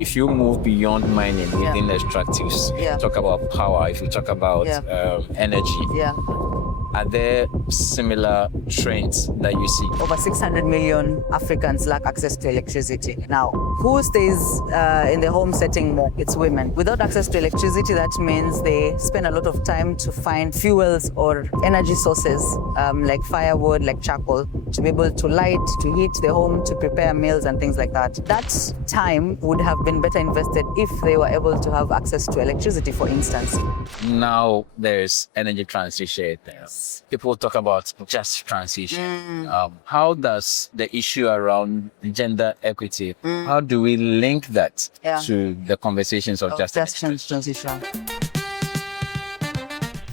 If you move beyond mining within extractives, talk about power, if you talk about energy, are there similar trends that you see? Over 600 million Africans lack access to electricity. Now, who stays in the home setting more? It's women. Without access to electricity, that means they spend a lot of time to find fuels or energy sources like firewood, like charcoal, to be able to light, to heat the home, to prepare meals and things like that. That time would have been better invested if they were able to have access to electricity, for instance. Now there's energy transition. People talk about just transition. How does the issue around gender equity, how do we link that to the conversations of just transition?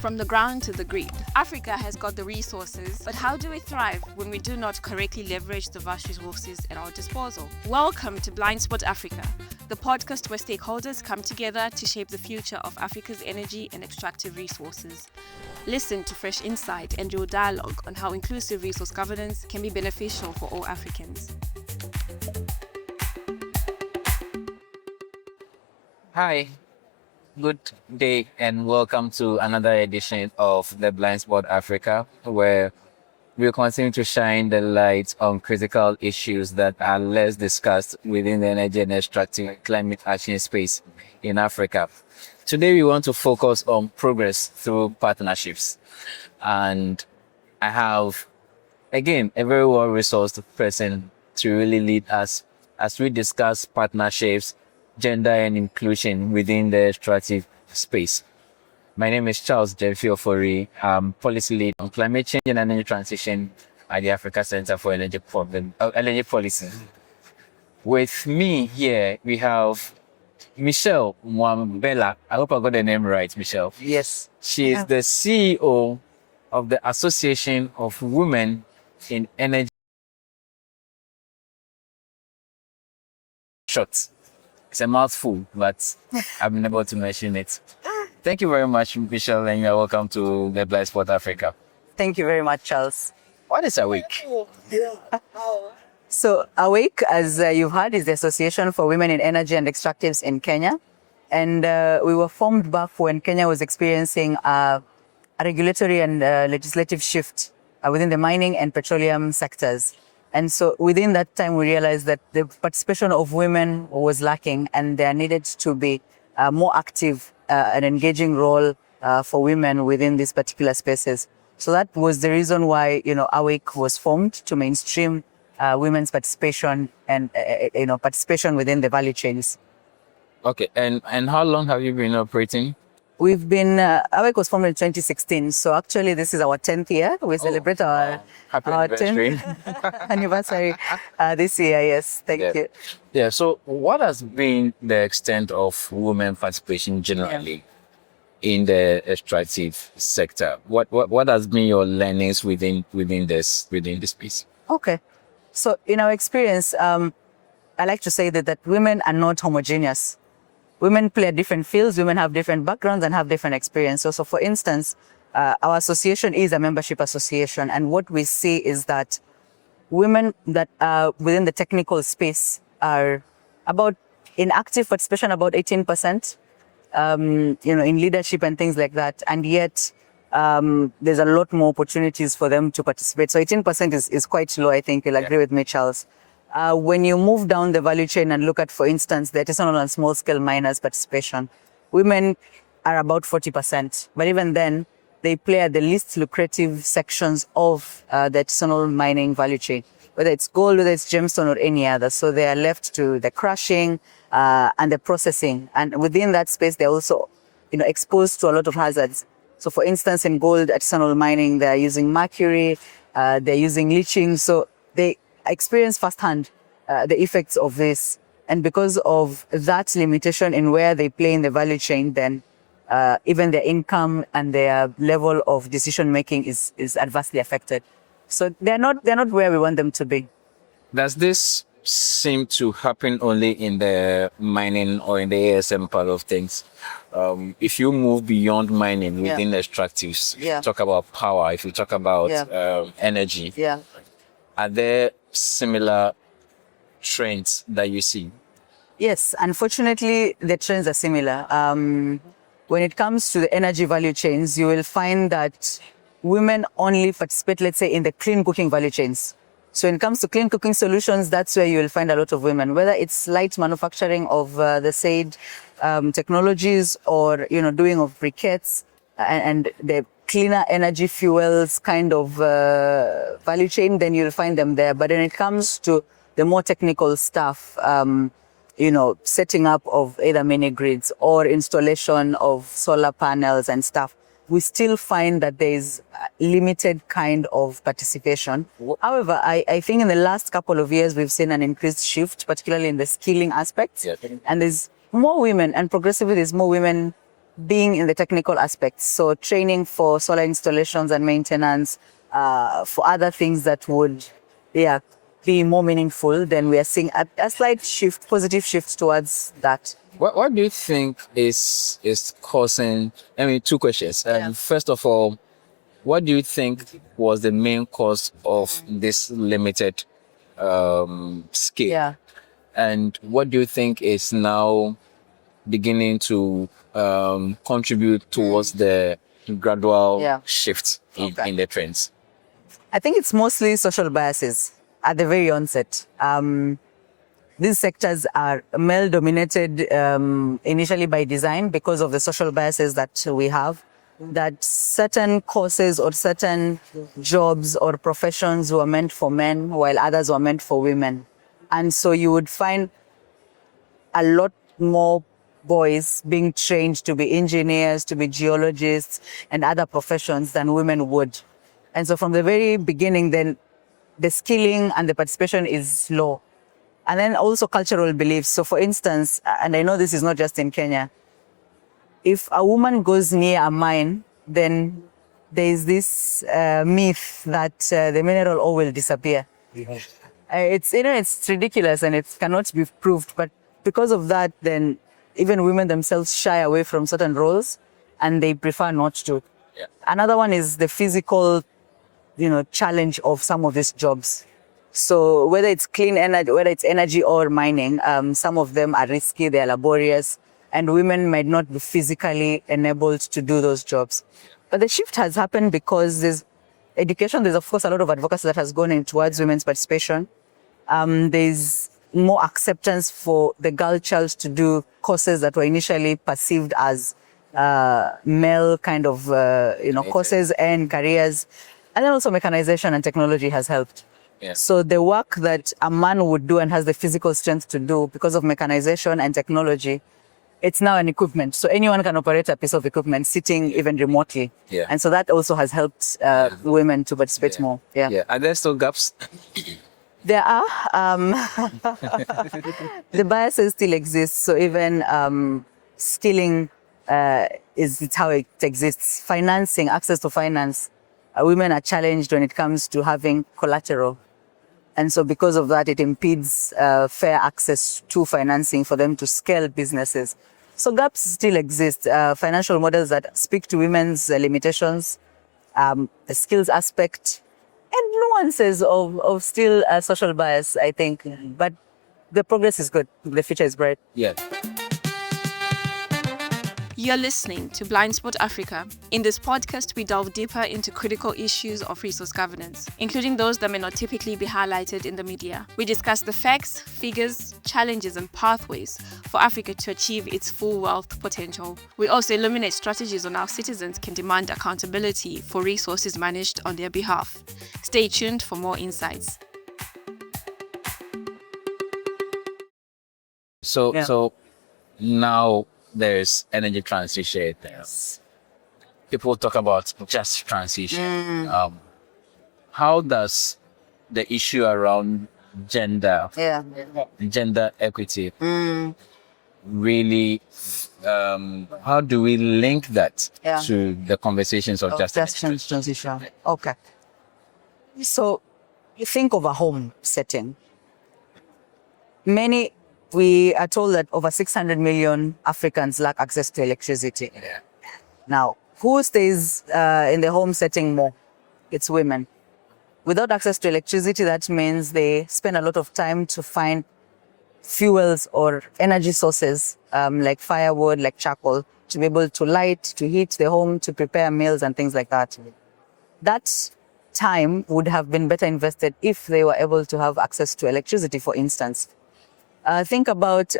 From the ground to the grid, Africa has got the resources, but how do we thrive when we do not correctly leverage the vast resources at our disposal? Welcome to Blindspot Africa, the podcast where stakeholders come together to shape the future of Africa's energy and extractive resources. Listen to fresh insight and real dialogue on how inclusive resource governance can be beneficial for all Africans. Hi. Good day and welcome to another edition of the Blindspot Africa, where we'll continue to shine the light on critical issues that are less discussed within the energy and extractive and climate action space in Africa. Today we want to focus on progress through partnerships. And I have, again, a very well-resourced person to really lead us as we discuss partnerships, gender and inclusion within the extractive space. My name is Gyamfi Ofori. I'm policy lead on climate change and energy transition at the Africa Center for Energy Policy. With me here, we have Michelle Mwambela. I hope I got the name right, Michelle. Yes. She is the CEO of the Association of Women in Energy. Shots. It's a mouthful, but I've been able to mention it. Thank you very much, Michelle, and you're welcome to the Blindspot Africa. Thank you very much, Charles. What is AWEIK? So AWEIK, as you've heard, is the Association for Women in Energy and Extractives in Kenya. And we were formed back when Kenya was experiencing a regulatory and legislative shift within the mining and petroleum sectors. And so within that time, we realized that the participation of women was lacking and there needed to be a more active and engaging role for women within these particular spaces. So that was the reason why, AWEIK was formed to mainstream women's participation and, participation within the value chains. Okay, and how long have you been operating? We've been, AWEIK was formed in 2016, so actually this is our 10th year. We celebrate our 10th anniversary this year, yes, thank you. Yeah, so what has been the extent of women participation generally in the extractive sector? What has been your learnings within this space? Okay, so in our experience, I like to say that women are not homogeneous. Women play different fields, women have different backgrounds and have different experiences. So for instance, our association is a membership association. And what we see is that women that are within the technical space are in active participation, about 18%, in leadership and things like that. And yet there's a lot more opportunities for them to participate. So 18% is quite low, I think. You'll agree with me, Charles. When you move down the value chain and look at, for instance, the artisanal and small-scale miners' participation, women are about 40%. But even then, they play at the least lucrative sections of the artisanal mining value chain, whether it's gold, whether it's gemstone, or any other. So they are left to the crushing and the processing. And within that space, they're also exposed to a lot of hazards. So for instance, in gold artisanal mining, they're using mercury, they're using leaching. So they experience firsthand the effects of this. And because of that limitation in where they play in the value chain, then even their income and their level of decision making is adversely affected. So they're not where we want them to be. Does this seem to happen only in the mining or in the ASM part of things? If you move beyond mining within extractives, talk about power, if you talk about energy, are there similar trends that you see? Yes, unfortunately, the trends are similar. When it comes to the energy value chains, you will find that women only participate, let's say, in the clean cooking value chains. So when it comes to clean cooking solutions, that's where you will find a lot of women, whether it's light manufacturing of the said technologies or, doing of briquettes and the cleaner energy fuels kind of value chain, then you'll find them there. But when it comes to the more technical stuff, setting up of either mini grids or installation of solar panels and stuff, we still find that there is limited kind of participation. However, I think in the last couple of years, we've seen an increased shift, particularly in the skilling aspects. Yes. And there's more women, and progressively there's more women being in the technical aspects. So training for solar installations and maintenance, for other things that would, be more meaningful, then we are seeing a slight shift, positive shift towards that. What do you think is causing? I mean, two questions. First of all, what do you think was the main cause of this limited scale? Yeah. And what do you think is now beginning to contribute towards the gradual shift in the trends? I think it's mostly social biases at the very onset. These sectors are male-dominated initially by design because of the social biases that we have, that certain courses or certain jobs or professions were meant for men while others were meant for women. And so you would find a lot more boys being trained to be engineers, to be geologists and other professions than women would. And so from the very beginning, then the skilling and the participation is low. And then also cultural beliefs. So for instance, and I know this is not just in Kenya, if a woman goes near a mine, then there is this myth that the mineral ore will disappear. It's ridiculous and it cannot be proved. But because of that, then even women themselves shy away from certain roles and they prefer not to. Yeah. Another one is the physical, challenge of some of these jobs. So whether it's clean energy, whether it's energy or mining, some of them are risky, they're laborious, and women might not be physically enabled to do those jobs. But the shift has happened because there's education, there's of course a lot of advocacy that has gone in towards women's participation. There's more acceptance for the girl child to do courses that were initially perceived as male kind of, courses and careers. And then also mechanization and technology has helped. Yeah. So the work that a man would do and has the physical strength to do because of mechanization and technology, it's now an equipment. So anyone can operate a piece of equipment sitting even remotely. Yeah. And so that also has helped women to participate more. Yeah. Yeah. Are there still gaps? There are. The biases still exist. So even skilling is how it exists. Financing, access to finance. Women are challenged when it comes to having collateral. And so because of that, it impedes fair access to financing for them to scale businesses. So gaps still exist. Financial models that speak to women's limitations, the skills aspect, and nuances of still social bias, I think. But the progress is good. The future is bright. Yeah. You're listening to Blindspot Africa. In this podcast, we delve deeper into critical issues of resource governance, including those that may not typically be highlighted in the media. We discuss the facts, figures, challenges, and pathways for Africa to achieve its full wealth potential. We also illuminate strategies on how citizens can demand accountability for resources managed on their behalf. Stay tuned for more insights. So now there's energy transition. Yes. People talk about just transition. How does the issue around gender equity really, how do we link that to the conversations of just transition? Okay. So you think of a home setting. We are told that over 600 million Africans lack access to electricity. Yeah. Now, who stays in the home setting more? It's women. Without access to electricity, that means they spend a lot of time to find fuels or energy sources like firewood, like charcoal, to be able to light, to heat the home, to prepare meals and things like that. That time would have been better invested if they were able to have access to electricity, for instance. Think about,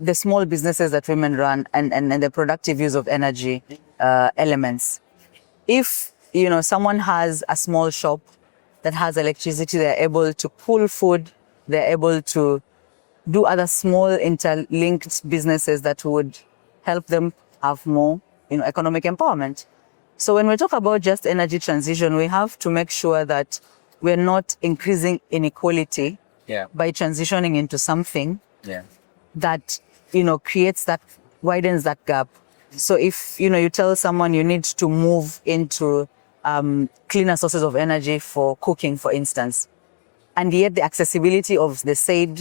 the small businesses that women run and the productive use of energy elements. If, someone has a small shop that has electricity, they're able to pull food, they're able to do other small interlinked businesses that would help them have more, economic empowerment. So when we talk about just energy transition, we have to make sure that we're not increasing inequality by transitioning into something that, widens that gap. So if, you tell someone you need to move into cleaner sources of energy for cooking, for instance, and yet the accessibility of the said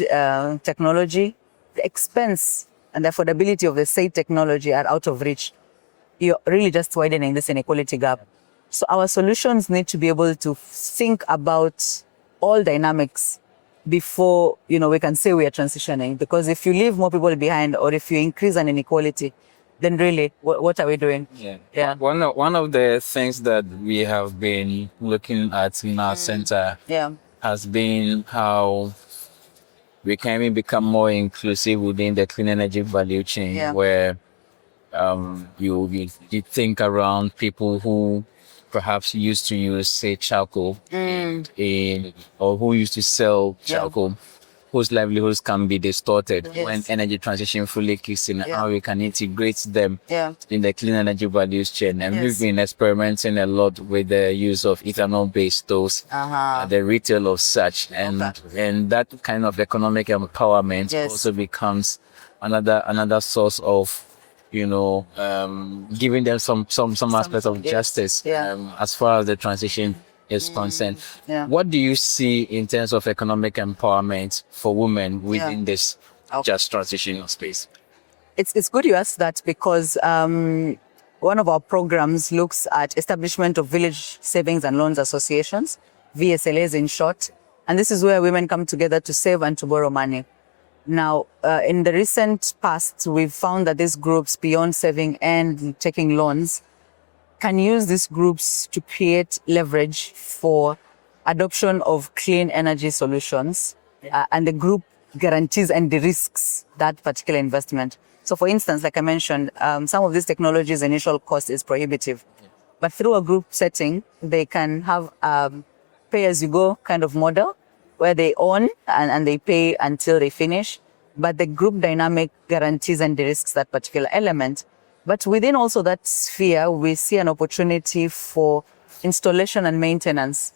technology, the expense and the affordability of the said technology are out of reach, you're really just widening this inequality gap. So our solutions need to be able to think about all dynamics before, we can say we are transitioning. Because if you leave more people behind or if you increase an inequality, then really, what are we doing? Yeah. One of the things that we have been looking at in our center has been how we can even become more inclusive within the clean energy value chain, where you think around people who perhaps used to use, say, charcoal, or who used to sell charcoal, whose livelihoods can be distorted when energy transition fully kicks in, how we can integrate them in the clean energy values chain. And we've been experimenting a lot with the use of ethanol-based stoves, the retail of such, and that kind of economic empowerment also becomes another source of giving them some aspect of justice as far as the transition is concerned. What do you see in terms of economic empowerment for women within this just transitional space? It's good you asked that, because one of our programs looks at establishment of village savings and loans associations, VSLAs in short, and this is where women come together to save and to borrow money. Now, in the recent past, we've found that these groups, beyond saving and taking loans, can use these groups to create leverage for adoption of clean energy solutions, and the group guarantees and de-risks that particular investment. So, for instance, like I mentioned, some of these technologies' initial cost is prohibitive, but through a group setting, they can have a pay-as-you-go kind of model, where they own and they pay until they finish. But the group dynamic guarantees and de-risks that particular element. But within also that sphere, we see an opportunity for installation and maintenance.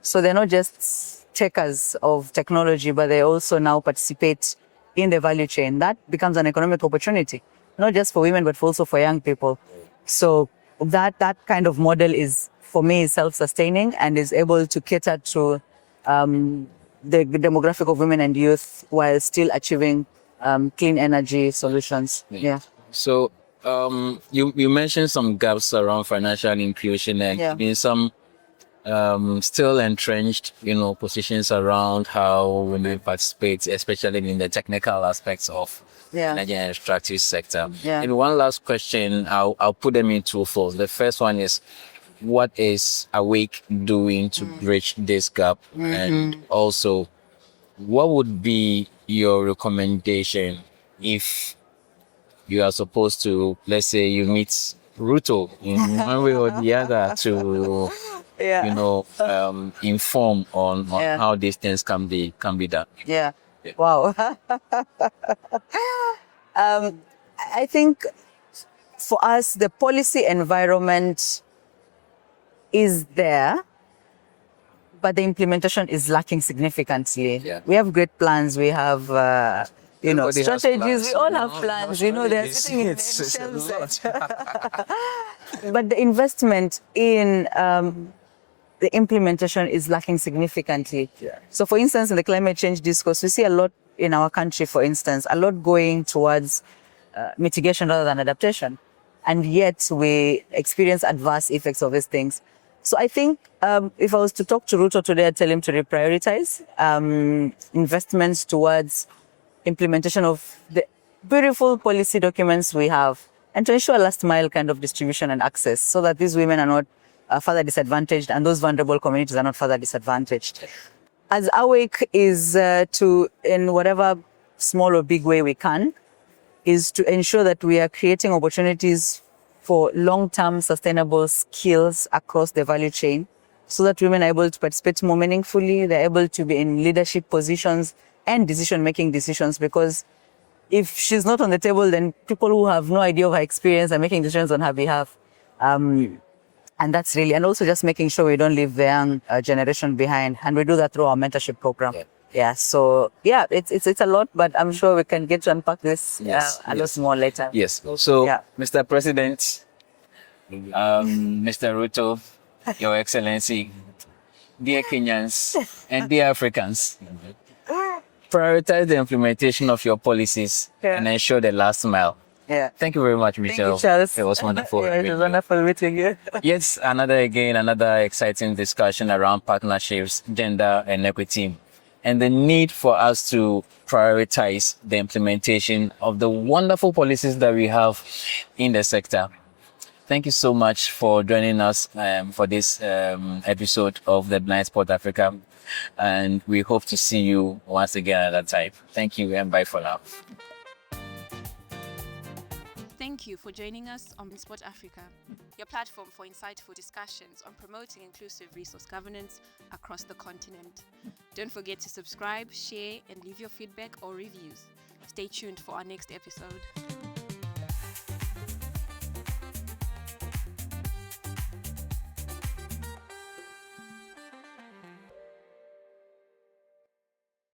So they're not just takers of technology, but they also now participate in the value chain. That becomes an economic opportunity, not just for women, but also for young people. So that kind of model is, for me, self-sustaining and is able to cater to the demographic of women and youth while still achieving clean energy solutions. So you mentioned some gaps around financial inclusion and in some still entrenched, positions around how women participate, especially in the technical aspects of energy and extractive sector. And one last question, I'll put them in twofold. The first one is, what is AWEIK doing to bridge this gap? And also, what would be your recommendation if you are supposed to, let's say you meet Ruto in one way or the other to, inform on how these things can be done? Wow. I think for us, the policy environment is there, but the implementation is lacking significantly. We have great plans. We have, strategies. We all have plans. They're sitting in shelves. But the investment in the implementation is lacking significantly. So, for instance, in the climate change discourse, we see a lot in our country, for instance, a lot going towards mitigation rather than adaptation. And yet we experience adverse effects of these things. So I think if I was to talk to Ruto today, I'd tell him to reprioritize investments towards implementation of the beautiful policy documents we have, and to ensure last mile kind of distribution and access so that these women are not further disadvantaged and those vulnerable communities are not further disadvantaged. As AWEIK is to, in whatever small or big way we can, is to ensure that we are creating opportunities for long-term sustainable skills across the value chain so that women are able to participate more meaningfully, they're able to be in leadership positions and decision-making decisions, because if she's not on the table, then people who have no idea of her experience are making decisions on her behalf. And that's really, and also just making sure we don't leave the young generation behind. And we do that through our mentorship program. Yeah, so yeah, it's a lot, but I'm sure we can get to unpack this a lot more later. Yes. So, Mr. President, Mr. Ruto, Your Excellency, dear Kenyans and dear Africans, prioritize the implementation of your policies and ensure the last mile. Yeah. Thank you very much, Michelle. Thank you, Charles. It was wonderful. It was wonderful meeting you. Yes, another exciting discussion around partnerships, gender and equity, and the need for us to prioritize the implementation of the wonderful policies that we have in the sector. Thank you so much for joining us for this episode of the Blindspot Africa, and we hope to see you once again at that time. Thank you and bye for now. Thank you for joining us on Blindspot Africa, your platform for insightful discussions on promoting inclusive resource governance across the continent. Don't forget to subscribe, share, and leave your feedback or reviews. Stay tuned for our next episode.